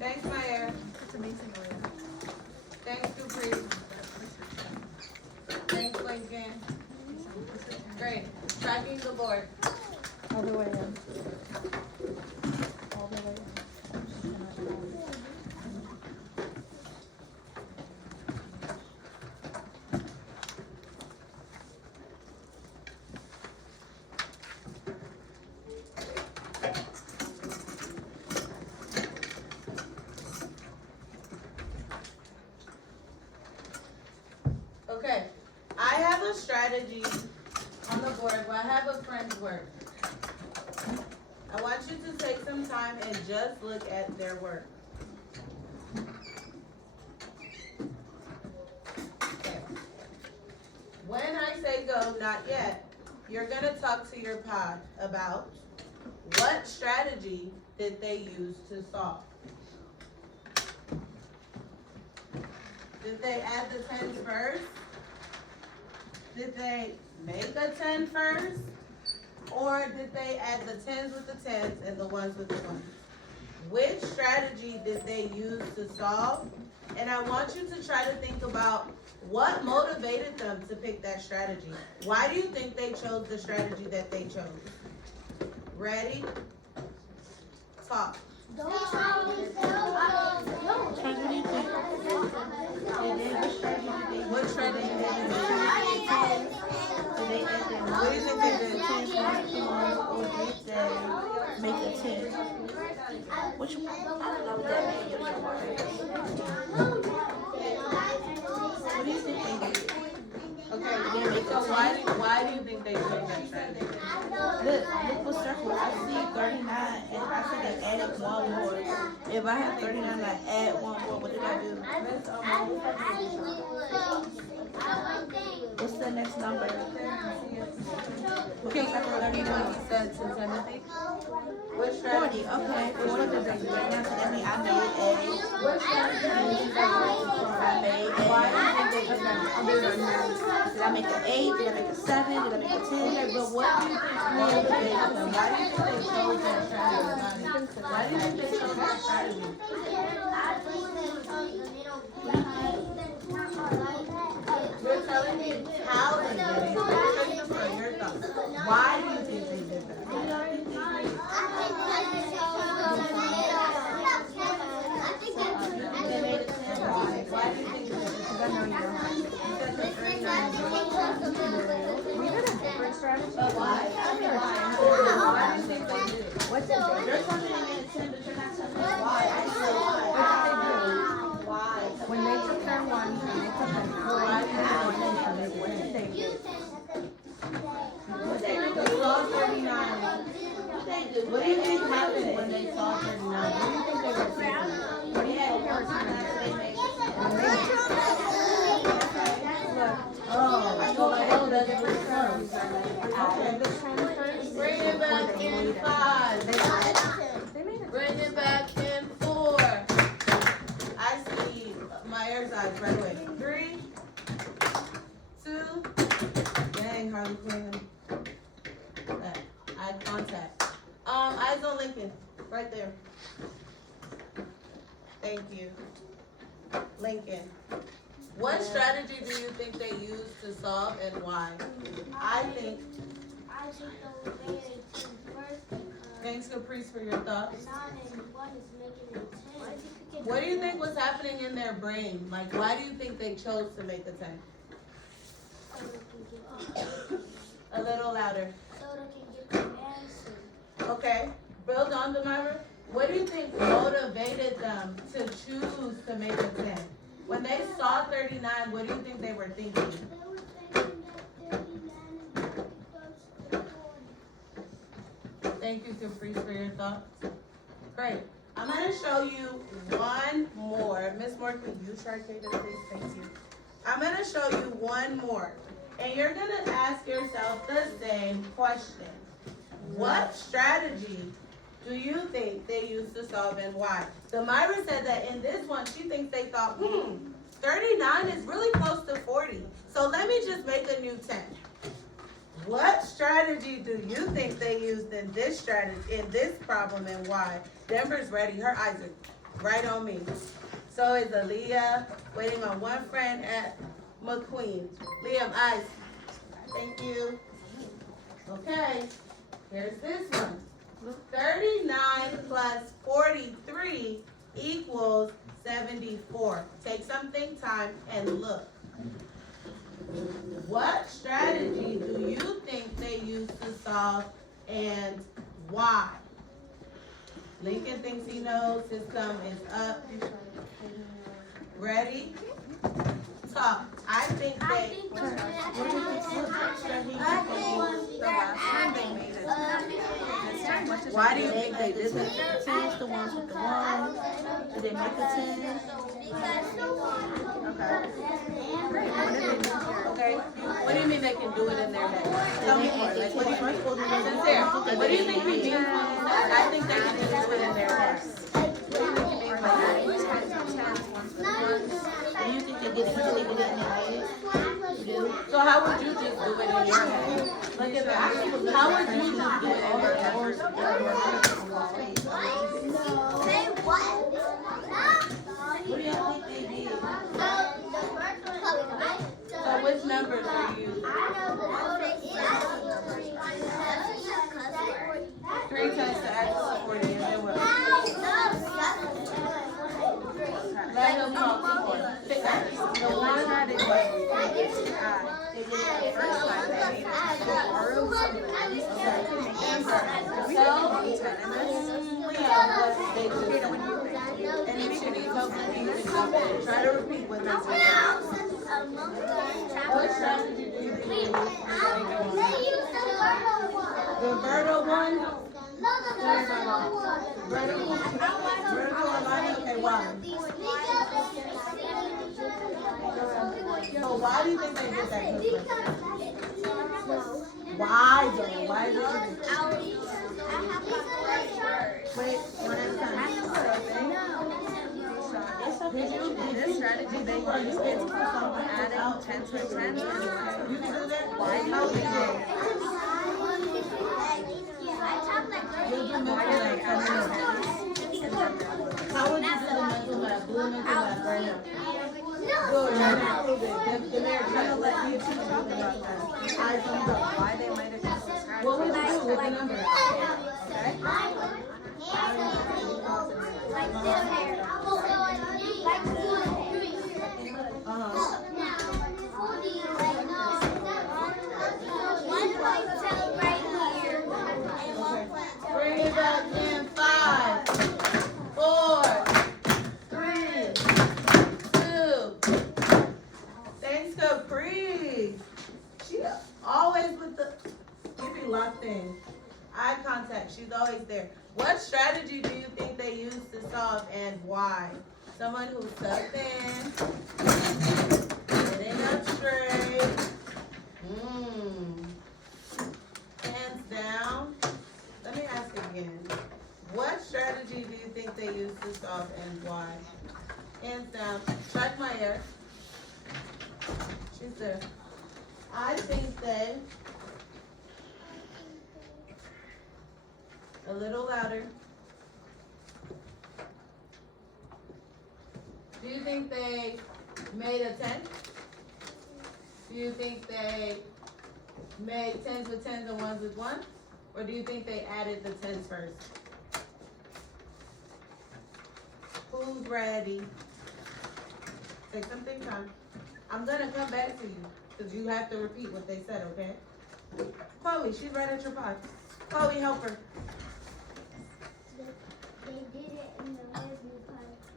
Thanks, Maya. It's amazing. Thanks, Dupree. Thanks, Lincoln. Great. Tracking the board. All the way in. All the way in. Okay. I have a strategy on the board where I have a friend's work. I want you to take some time and just look at their work. Okay. When I say go, not yet, you're going to talk to your pod about what strategy did they use to solve. Did they add the 10s first? Did they make a 10 first? Or did they add the 10s with the 10s and the 1s with the 1s? Which strategy did they use to solve? And I want you to try to think about what motivated them to pick that strategy. Why do you think they chose the strategy that they chose? Ready? Talk. What strategy did they What strategy did they use? Did they add their What do you think they did? 10s, 1s, or did they make a 10? Which one? I don't know what that means. What do you think they did? Okay, so why do you think they chose that strategy? Look what circle. I see 39 and I see they added one more. If I have 39 and I add one more, what did I do? What's the next number? Can you repeat what he said to Timothy? What strategy? 40, okay. 40 did I do right now? So that means I made a. What strategy did you use? I made a. Why do you think they chose that? Did I make an 8? Did I make a 7? Did I make a 10? But what do you think motivated them? Why do you think they chose that strategy? Why do you think they chose that strategy? You're telling me how they did it. Christopher, your thoughts. Why do you think they did that? Why do you think they did that? Because I know you don't. We did a different strategy. But why? Why do you think they did it? What's it? You're telling me to get a 10, but you're not telling me why. I didn't know why. Why? When they took their one, and they took their four, Why did what did they do? they saw 39? What do you think happened when they saw 39? What do you think they were thinking? What do you think they were Oh, so like, oh, that's what it comes. Okay, the 10 first. Bring it back in 5. Bring it back in 4. I see my air eyes right away. 3, 2. Dang, Harley Quinn. Eye contact. Eyes on Lincoln. Right there. Thank you. Lincoln. What strategy do you think they used to solve and why? I think. Thanks, Caprice, for your thoughts. What do you think was happening in their brain? Like, why do you think they chose to make a 10? A little louder. Okay. Build on, Demira. What do you think motivated them to choose to make a 10? When they saw 39, what do you think they were thinking? Thank you, Caprice, for your thoughts. Great. I'm going to show you one more. Miss Moore, can you try Kate, please? Thank you. I'm going to show you one more. And you're going to ask yourself the same question. What strategy do you think they used to solve and why? Demira said that in this one, she thinks they thought, 39 is really close to 40. So let me just make a new 10. What strategy do you think they used in this strategy, in this problem, and why? Denver's ready. Her eyes are right on me. So is Aaliyah, waiting on one friend at McQueen. Liam, eyes. Thank you. Okay, here's this one. 39 plus 43 equals 74. Take something time and look. What strategy do you think they used to solve and why? Lincoln thinks he knows. His thumb is up. Ready? Talk. I think they. Why do you think they did that? Tens, the ones with the ones. Did they make a 10? Okay. What do you mean they can do it in their head? Tell me more. Like, what do you mean? Sincere. What do you think he means when he says, I think they can just do it in their head? What do you think he means by that? Do you think they did it easily with it in their head? You do? So how would you just do it in your head? Look at that. How would you just do it in your head? What do y'all think they did? So which numbers are you using? 3 times to add to 40 and then what? Let him talk some more. The one that is what? They did it the first time. They and if you need help, you can jump in. Try to repeat what they said. What strategy do you think? The Verto one? Verto Alani, okay, why? So why do you think they did that? Why though? Why did they do that? Wait, one at a time. This strategy they use is adding 10 to 10. You can do that? How would you do it? You'll do mental math. How would you do the mental math? Do the mental math right now. Good, you're not moving. They're trying to let you two talk about that. Eyes on the Why they might have used this strategy. what would you do with the number? Bring it back in 5, 4, 3, 2. Thanks, Capri. She always with the. You be locked in. Eye contact. She's always there. What strategy do you think they used to solve and why? Someone who's tucked in, sitting up straight. Hands down. Let me ask again. What strategy do you think they used to solve and why? Hands down. Check my ear. She's there. I think they. A little louder. Do you think they made a 10? Do you think they made 10s with 10s and 1s with 1? Or do you think they added the 10s first? Who's ready? Take some think time. I'm gonna come back to you because you have to repeat what they said, okay? Chloe, she's right at your box. Chloe, help her.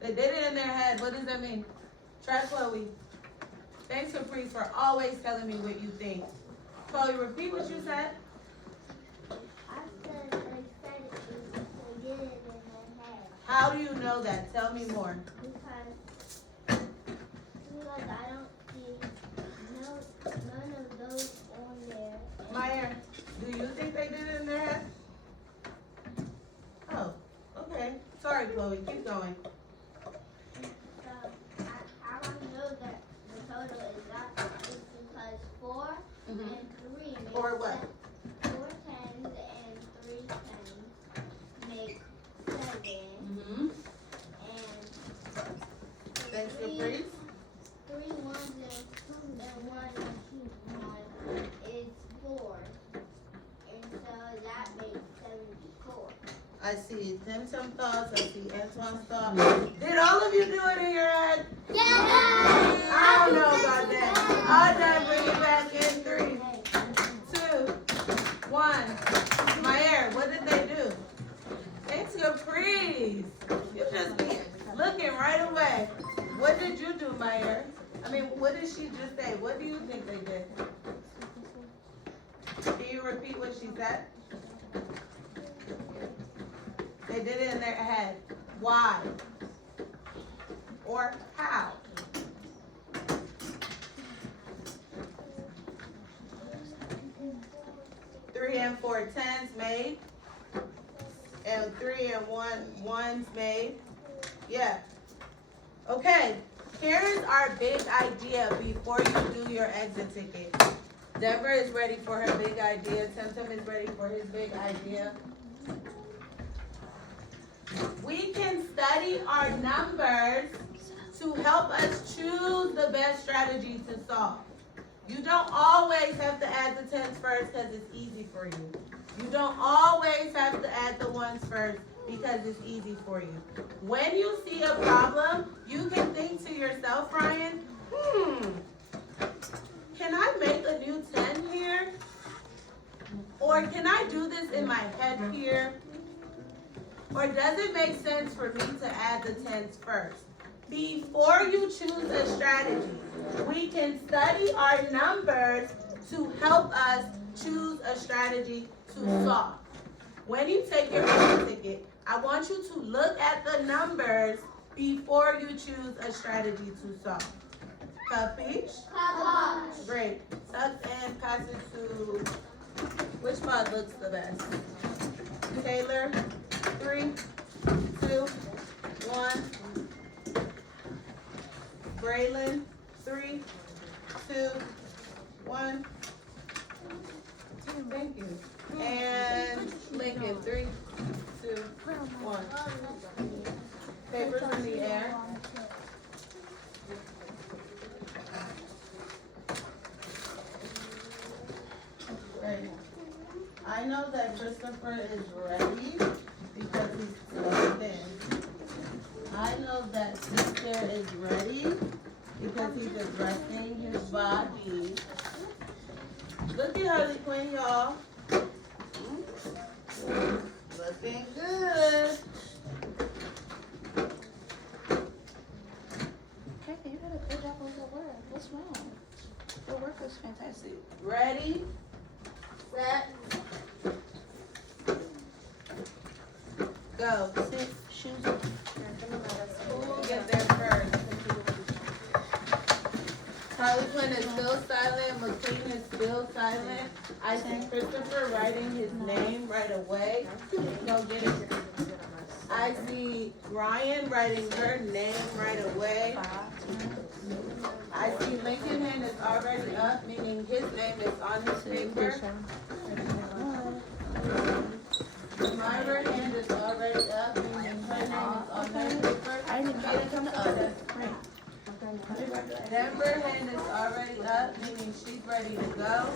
They did it in their head. What does that mean? Try Chloe. Thanks, Capri, for always telling me what you think. Chloe, repeat what you said. I said they did it in their head. How do you know that? Tell me more. Because I don't see none of those on there. Maya, do you think they did it in their head? Oh, okay. Sorry, Chloe. Keep going. So I don't know that the total is that. It's because 4 and 3 make Or what? 4 tens and 3 tens make 7. Mm-hmm. And Thanks to freeze. 3 ones and 1 is 4. And so that makes 74. I see Tim thoughts, I see Antoine's thoughts. Did all of you do it in your head? Yeah! I don't know about that. I'll done bring it back in 3, 2, 1. Mayer, what did they do? Thanks to freeze. You just be looking right away. What did you do, Mayer? I mean, what did she just say? What do you think they did? Can you repeat what she said? They did it in their head. Why? Or how? Three and 4 tens made. And 3 and 1 ones made. Yeah. Okay. Here is our big idea before you do your exit ticket. Deborah is ready for her big idea. Tim is ready for his big idea. We can study our numbers to help us choose the best strategy to solve. You don't always have to add the tens first because it's easy for you. You don't always have to add the ones first because it's easy for you. When you see a problem, you can think to yourself, Ryan, can I make a new 10 here? Or can I do this in my head here? Or does it make sense for me to add the tens first? Before you choose a strategy, we can study our numbers to help us choose a strategy to solve. When you take your exit ticket, I want you to look at the numbers before you choose a strategy to solve. Capiche? Great. Tuck and pass it to, which pod looks the best? Taylor, 3, 2, 1. Braylon, 3, 2, 1. Thank you. And Lincoln, 3, 2, 1. Papers in the air. Great. I know that Christopher is ready because he's plugged in. I know that Sister is ready because he's addressing his body. Look at Harley Quinn, y'all. Looking good. Hey, you did a good job with your work. What's wrong? Your work was fantastic. Ready, set, go. Sit, shoes up. Who will get there first? Harley Quinn is still silent. McQueen is still silent. I see Christopher writing his name right away. Go get it. I see Ryan writing her name right away. I see Lincoln hand is already up, meaning his name is on his paper. Myra hand is already up, meaning her name is on her paper. I didn't even come to other. Right. Denver hand is already up, meaning she's ready to go.